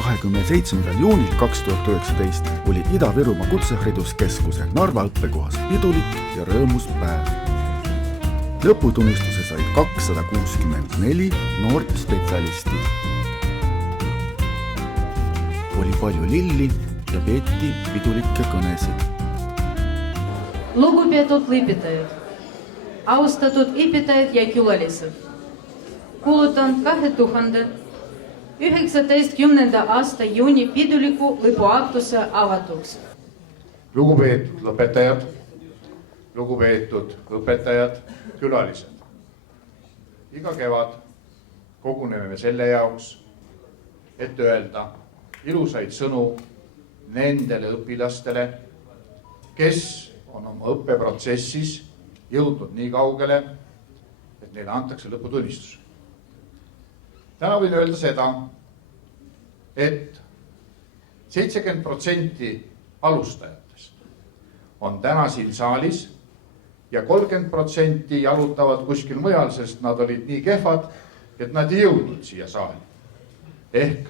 27. juunil 2019 oli Ida-Virumaa Kutsehariduskeskuse Narva õppekohas pidulik ja rõõmus päev. Lõputunnistuse said 264 noort spetsialisti. Oli palju lilli ja peeti pidulikke kõnesid. Lugupeetud lõpetajad, austatud õpetajad ja külalised, kuulutan 2019. aasta juuni piduliku lõpuaktuse avatuks. Lugupeetud lõpetajad, lugupeetud õpetajad, külalised. Iga kevad koguneme me selle jaoks, et öelda ilusaid sõnu nendele õpilastele, kes on oma õppeprotsessis jõudnud nii kaugele, et neile antakse lõputunnistus. Täna võin öelda seda, et 70% alustajatest on täna siin saalis ja 30% jalutavad kuskil mujal, sest nad olid nii kehvad, et nad ei jõudnud siia saali. Ehk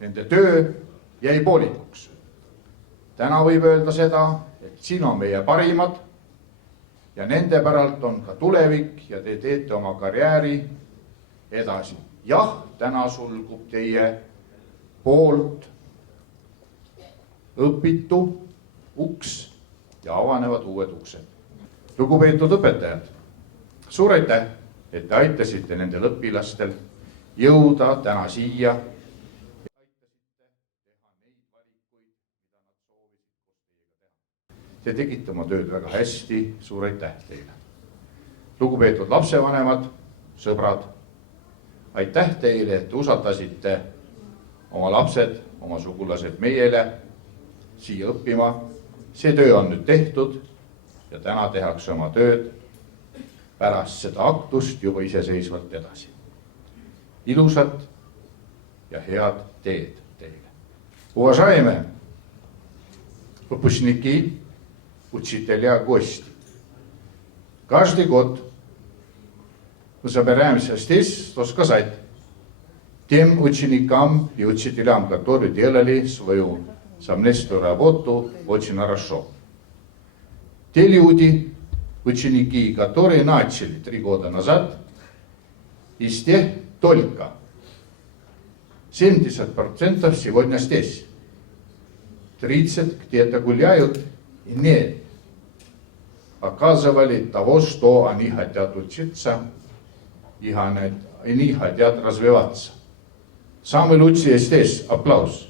nende töö jäi poolikuks. Täna võib öelda seda, et siin on meie parimad ja nende päralt on ka tulevik ja te teete oma karjääri edasi. Jah, täna sulgub teie poolt õpitu uks ja avanevad uued uksed. Lugupeetud õpetajad, suur aitäh, et te aitasite nendel õpilastel jõuda täna siia. Te tegite oma tööd väga hästi, suur aitäh teile. Lugupeetud lapsevanemad, sõbrad, aitäh teile, et usaldasite oma lapsed, oma sugulased meile siia õppima. See töö on nüüd tehtud ja täna tehakse oma tööd pärast seda aktust juba iseseisvalt edasi. Ilusat ja head teed teile. Уважаемые выпускники, учителя, гости. Каждый год мы собираемся здесь, что сказать тем ученикам и учителям, которые делали свою совместную работу очень хорошо. Те люди, ученики, которые начали 3 года назад, из тех только 70% сегодня здесь. 30 где-то гуляют и не показывали того, что они хотят учиться и они хотят развиваться. Самый лучший здесь. Аплодис.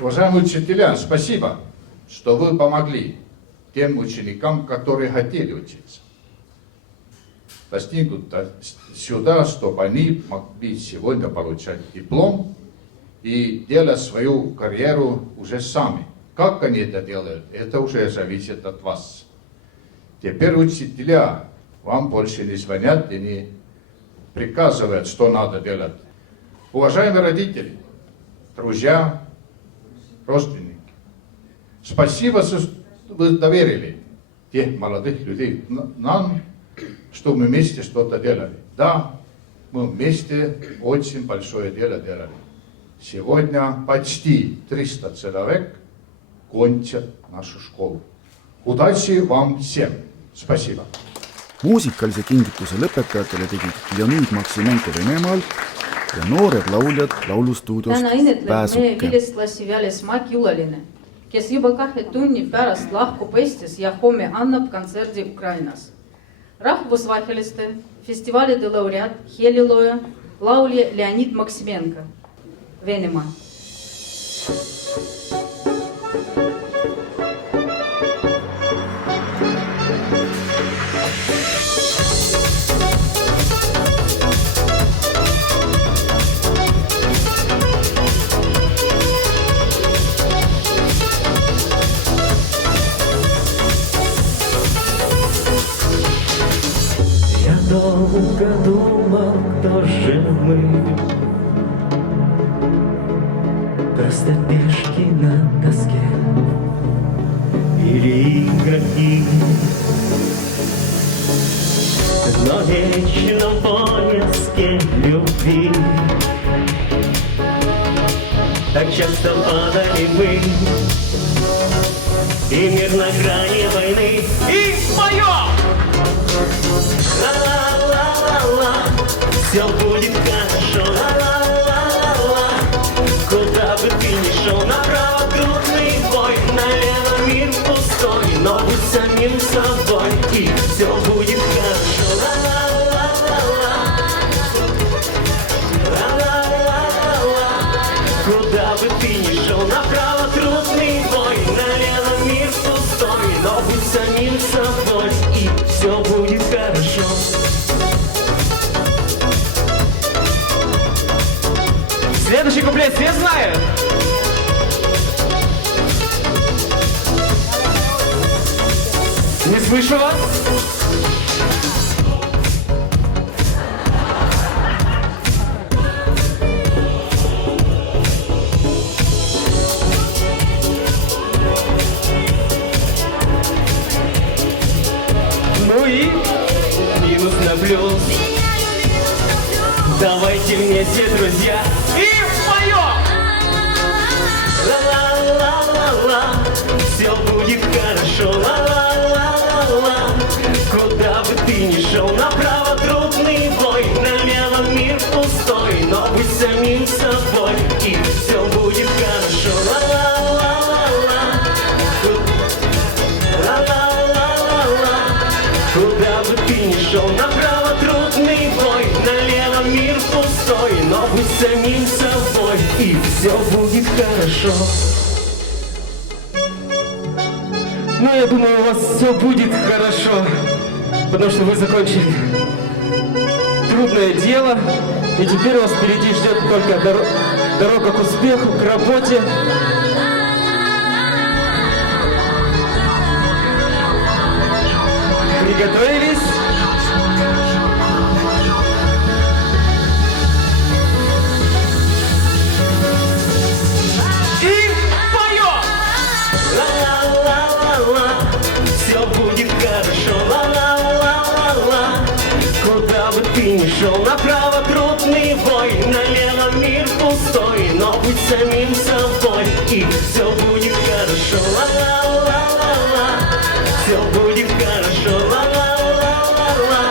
Уважаемые учителя, спасибо, что вы помогли тем ученикам, которые хотели учиться. Достигнуть сюда, чтобы они могли сегодня получать диплом и делать свою карьеру уже сами. Как они это делают, это уже зависит от вас. Теперь учителя вам больше не звонят и не приказывают, что надо делать. Уважаемые родители, друзья, родственники, спасибо, что вы доверили тех молодых людей нам, что мы вместе что-то делали. Да, мы вместе очень большое дело делали. Сегодня почти 300 человек кончат нашу школу. Удачи вам всем. Спасибо. Muusikalise kingituse lõpetajatele tegid Leonid Maksimenko Venemaal ja noored lauljad laulustuudiost Täna inetleb meie Pääsuke. vilistklassi välismaa külaline, kes juba 2 tunni pärast lahkub Eestis ja homme annab kontserdi Ukrainas. Rahvusvaheliste festivalide laureaat, helilooja, laulja Leonid Maksimenko Venemaa. Долго думал, кто же мы. Просто пешки на доске или игроки. но вечно в поиске любви. Так часто падали мы, и мир на грани войны. И поем! Ла-ла-ла-ла-ла, все будет хорошо. Ла-ла-ла-ла-ла, куда бы ты ни шел, направо трудный бой, налево мир пустой, но будь самим собой, и все будет хорошо. Ла-ла-ла-ла-ла, ла-ла-ла-ла-ла, куда бы ты ни шел, направо трудный бой, налево мир пустой, но будь самим собой, и все будет хорошо. Следующий куплет все знают? Не слышу вас. Ну и минус на плюс. Давайте вместе, друзья, и впоем! Ла-ла-ла-ла-ла, все будет хорошо. Ла-ла-ла-ла-ла, куда бы ты ни шел, направо трудный бой, налево мир пустой, но будь самим собой, и все будет хорошо. Ла-ла-ла-ла-ла, ла-ла-ла-ла-ла, куда бы ты ни шел, направо трудный бой, налево мир пустой, но будь самим собой, и все будет хорошо. Ну, я думаю, у вас все будет хорошо, потому что вы закончили трудное дело, и теперь у вас впереди ждет только дорога к успеху, к работе. Приготовились? И поем! Ла-ла-ла-ла-ла, все будет хорошо. Ла-ла-ла-ла-ла, куда бы ты ни шел, направо трудный бой, налево мир пустой, но будь самим собой, и все будет хорошо. Ла-ла-ла-ла-ла, все будет хорошо. Ла-ла-ла-ла-ла,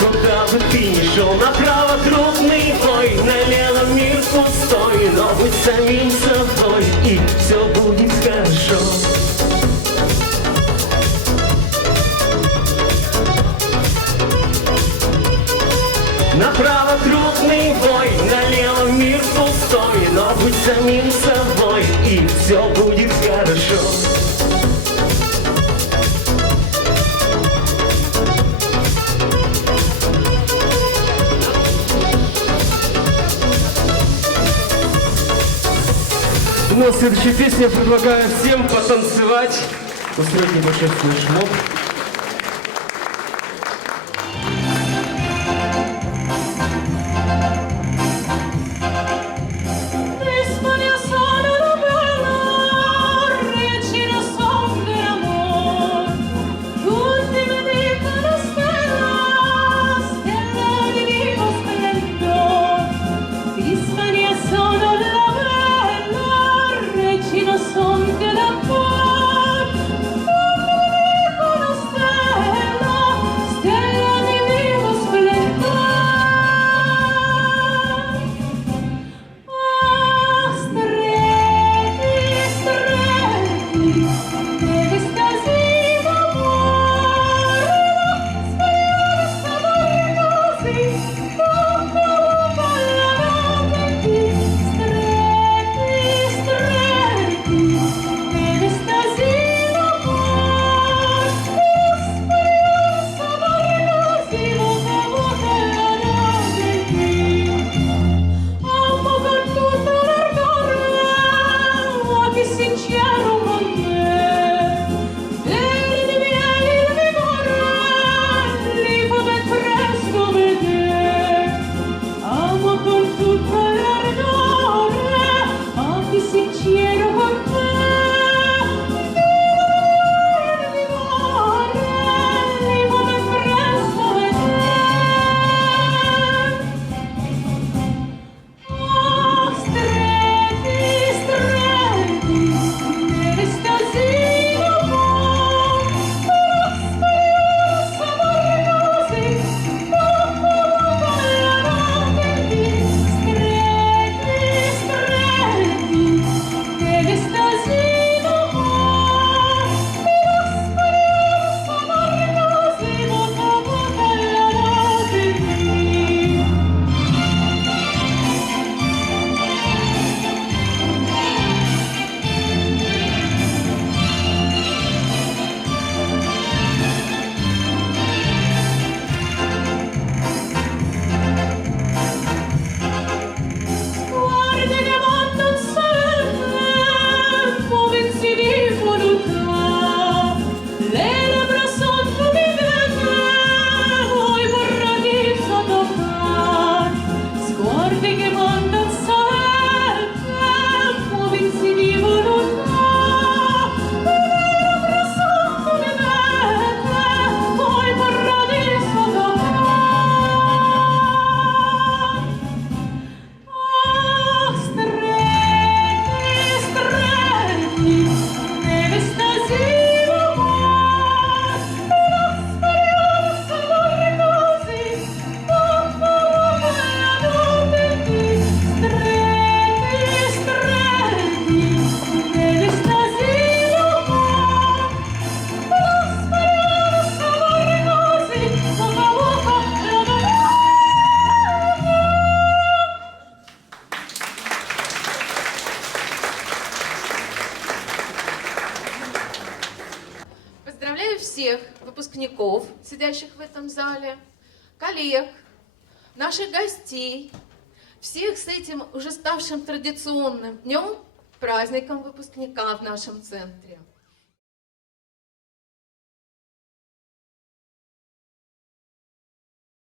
куда бы ты ни шел, направо трудный бой, налево мир пустой, но будь самим собой, и все будет хорошо. Направо трудный бой, налево мир пустой, но будь самим собой, и все будет хорошо. Ну, следующую песню я предлагаю всем потанцевать, устроить небольшой флешмоб. Son che la всех выпускников, сидящих в этом зале, коллег, наших гостей, всех с этим уже ставшим традиционным днем, праздником выпускника в нашем центре.